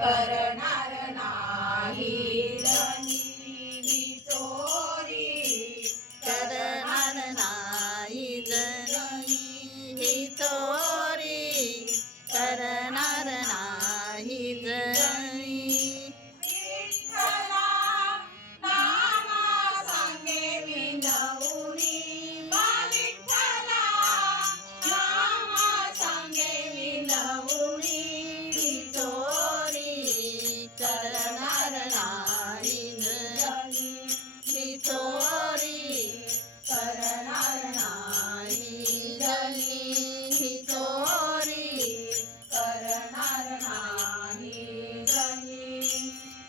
करणार नाही जनी चोरी, करणार नाही जनी ही चोरी, करणार नाही जनी. विठ्ठला नामा सांगे विनवणी, बा विठ्ठला नामा सांगे विनवणी, चोरी करणार नाही जनी ही चोरी, करणार नाही जनी ही चोरी, करणार नाही जनी.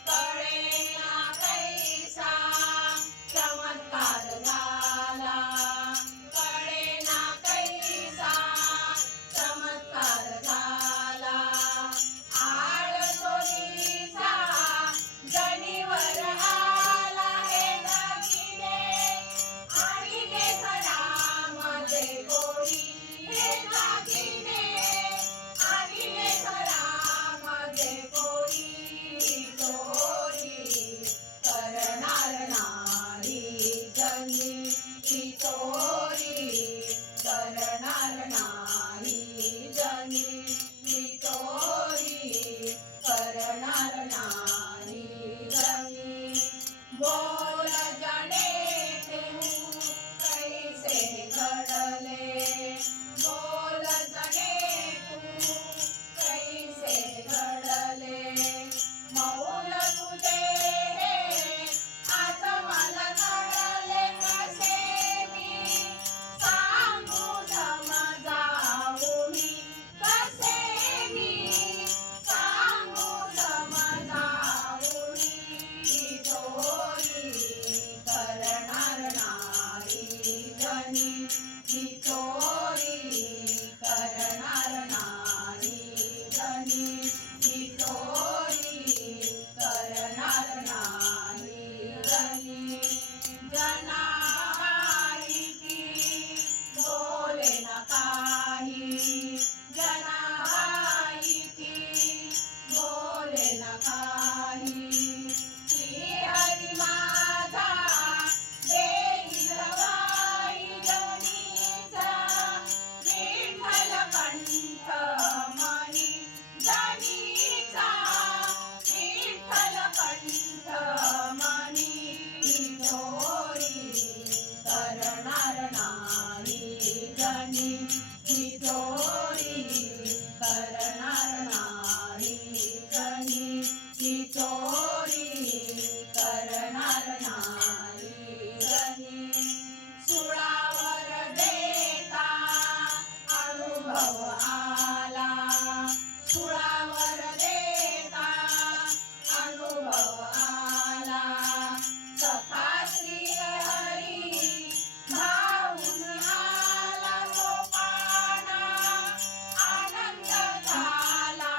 कळेना कैसा चमत्कार झाला, कळेना कैसा चमत्कार झाला. आळसोलीचा जणीवर आला हे दागिने, आणिले घरामध्ये कोणी हे दागिने, आणिले घरामध्ये कोणी. चोरी करणार नाही जनी ही चोरी, करणार नाही जनी ही चोरी, करणार नाही जनी. बोल जणे तू कैसे घडले, बोल जणे तू कैसे घडले. मौल तुझे आज मला कळले कसे मी सांगू समजावूनी, कसे मी सांगू समजावूनी. चोरी करणार नाही जनी ही चोरी, करणार नाही जनी ही चोरी, करणार नाही जनी. जनाबाईची बोले न काही, जनाबाईची बोले न काही. श्रीहरी माझा देईल बाई जनीचा, विठ्ठल कंठ मणी जनीचा, विठ्ठल कंठ मणी. चोरी करणार नाही जनी ही चोरी, करणार नाही जनी ही चोरी, करणार नाही जनी. सुळावर देता अनुभव आला, सुळावर देता अनुभव आला. सखा श्रीहरी धावून आला सोपाना, आनंद झाला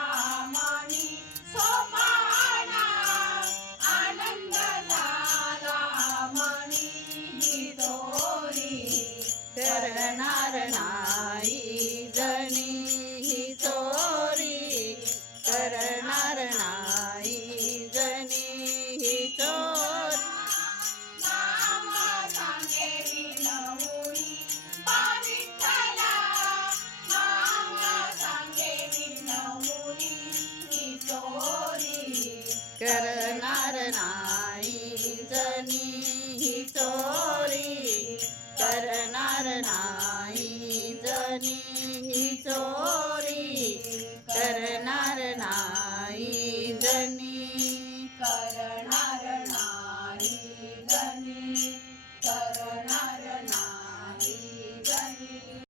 मनी सोपाना, आनंद झाला मनी. ही चोरी करणार नाही जनी ही चोरी, करणार नाही जनी ही चोरी. नामा सांगे विनवणी, बा विठ्ठला नामा सांगे विनवणी. ही चोरी करणार नाही जनी ही चोरी, करणार नाही जनी